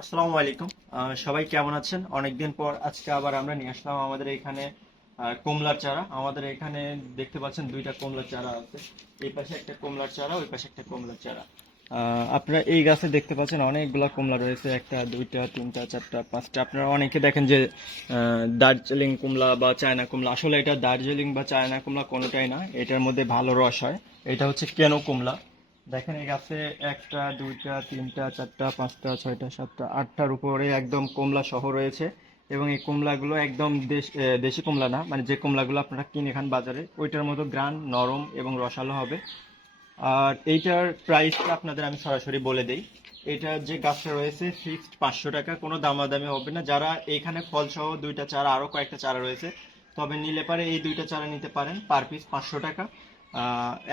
আসসালামু আলাইকুম। সবাই কেমন আছেন? অনেকদিন পর আজকে আবার আমরা নিয়ে আসলাম আমাদের এখানে কমলার চারা। আমাদের এখানে দেখতে পাচ্ছেন দুইটা কমলার চারা আছে। এই পাশে একটা কমলার চারা, ওই পাশে একটা কমলার চারা। আপনারা এই গাছে দেখতে পাচ্ছেন অনেকগুলা কমলা রয়েছে, একটা, দুইটা, তিনটা, চারটা, পাঁচটা। আপনারা অনেকে দেখেন যে দার্জিলিং কমলা বা চায়না কমলা। আসলে এটা দার্জিলিং বা চায়না কমলা কোনোটাই না, এটার মধ্যে ভালো রস হয়। এটা হচ্ছে কেন কমলা। দেখেন এই গাছে একটা, দুইটা, তিনটা, চারটা, পাঁচটা, ছয়টা, সাতটা, আটটার উপরে একদম কমলা সহ রয়েছে এবং এই কমলাগুলো একদম দেশ দেশি কমলা না মানে যে কমলাগুলো আপনারা কিনে খান বাজারে, ওইটার মতো গ্রান, নরম এবং রসালো হবে। আর এইটার প্রাইসটা আপনাদের আমি সরাসরি বলে দিই। এটা যে গাছটা রয়েছে ফিক্সড পাঁচশো টাকা, কোনো দামাদামি হবে না। যারা এইখানে ফল সহ দুইটা চারা আরও কয়েকটা চারা রয়েছে, তবে নিলে পারে এই দুইটা চারা নিতে পারেন পার পিস পাঁচশো টাকা।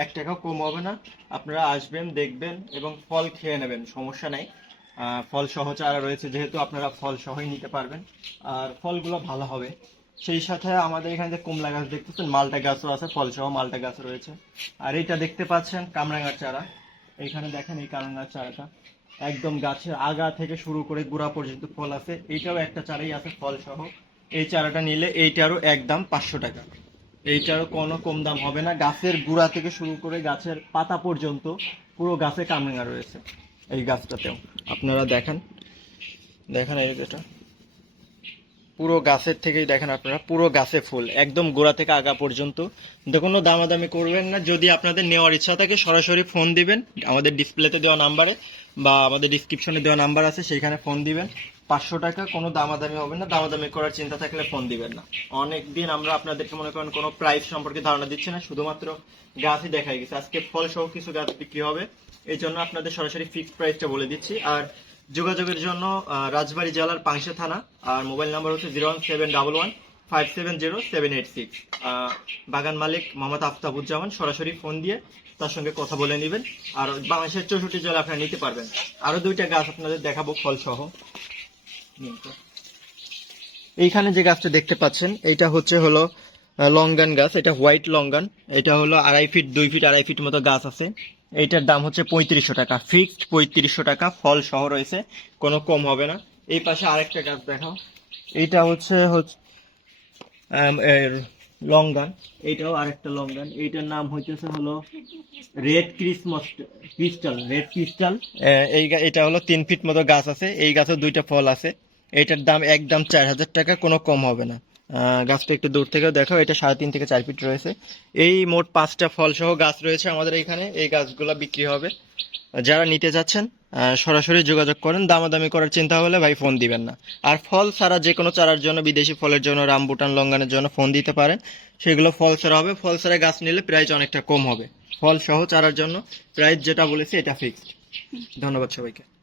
এক টাকাও কম হবে না। আপনারা আসবেন, দেখবেন এবং ফল খেয়ে নেবেন, সমস্যা নাই। ফল সহ চারা রয়েছে, যেহেতু আপনারা ফল সহই নিতে পারবেন। আর ফলগুলো ভালো হবে। সেই সাথে আমাদের এখানে যে কমলা গাছ দেখতেছেন, মালটা গাছও আছে, ফল সহ মালটা গাছ রয়েছে। আর এটা দেখতে পাচ্ছেন কামরাঙ্গার চারা। এখানে দেখেন এই কামরাঙ্গার চারাটা। একদম গাছের আগা থেকে শুরু করে গোড়া পর্যন্ত ফল আছে। এইটাও একটা চারাই আছে, ফল সহ। এই চারাটা নিলে এইটারও একদম পাঁচশো টাকা। এইটারও কোনো কম দাম হবে না। গাছের গুড়া থেকে শুরু করে গাছের পাতা পর্যন্ত পুরো গাছে কামরাঙ্গা রয়েছে এই গাছটাতেও। আপনারা দেখেন দেখেন এই যেটা পুরো গাছের থেকেই দেখেন আপনারা, পুরো গাছে ফুল, একদম গোড়া থেকে আগা পর্যন্ত। কোনো দামাদামি করবেন না, যদি আপনাদের নেওয়ার ইচ্ছা থাকে সরাসরি ফোন দিবেন। আমাদের ডিসপ্লেতে দেওয়া নাম্বারে বা আমাদের ডিসক্রিপশনে দেওয়া নাম্বার আছে, সেইখানে ফোন দিবেন। পাঁচশো টাকা, কোনো দামাদামি হবে না। দামাদামি করার চিন্তা থাকলে ফোন দিবেন না। অনেক দিন আমরা আপনাদেরকে মনে করেন কোনো প্রাইস সম্পর্কে ধারণা দিচ্ছি না, শুধুমাত্র গাছই দেখাই গেছে। আজকে ফল সহ কিছু গাছ বিক্রি হবে। এই জন্য আপনাদের সরাসরি ফিক্সড প্রাইসটা বলে দিচ্ছি। আর যোগাযোগের জন্য রাজবাড়ী জেলার পাংশা থানা, আর মোবাইল নাম্বার হচ্ছে zero one seven double one five seven zero seven eight six বাগান মালিক মোহাম্মদ আফতাবুজ্জামান সরাসরি ফোন দিয়ে তার সঙ্গে কথা বলে নেবেন। আর বাংলাদেশের চৌষট্টি জেলা আপনারা নিতে পারবেন। আরও দুইটা গাছ আপনাদের দেখাবো, ফল সহ। নিন তো। এইখানে যে গাছটা দেখতে পাচ্ছেন, এইটা হচ্ছে হলো লঙ্গান গাছ, এটা হোয়াইট লঙ্গান, এটা হলো আড়াই ফিট, দুই ফিট, আড়াই ফিট মতো গাছ আছে। এইটার দাম হচ্ছে পঁয়ত্রিশশো টাকা। ফিক্সড পঁয়ত্রিশশো টাকা, ফল সহ রয়েছে, কোনো কম হবে না। এই পাশে আরেকটা গাছ দেখাও। এইটা হচ্ছে লঙ্গান এইটাও আরেকটা লঙ্গান। এইটার নাম হইতেছে হলো red Christmas crystal red crystal. এই এটা হলো তিন ফিট মতো গাছ আছে। এই গাছে দুইটা ফল আছে। এটার দাম একদম চার হাজার টাকা কোনো কম হবে না। গাছটা একটু দূর থেকেও দেখো এটা সাড়ে তিন থেকে চার ফিট রয়েছে। এই মোট পাঁচটা ফল সহ গাছ রয়েছে আমাদের এখানে। এই গাছগুলো বিক্রি হবে। যারা নিতে যাচ্ছেন আহ, সরাসরি যোগাযোগ করেন, দামাদামি করার চিন্তা হলে ভাই ফোন দিবেন না। আর ফল ছাড়া যে কোনো চারার জন্য, বিদেশি ফলের জন্য, রামবুটান, লঙ্গানের জন্য ফোন দিতে পারেন। সেগুলো ফল ছাড়া হবে। ফল ছাড়া গাছ নিলে প্রাইস অনেকটা কম হবে। ফল সহ চারার জন্য প্রাইস যেটা বলেছি, এটা ফিক্সড ধন্যবাদ সবাইকে।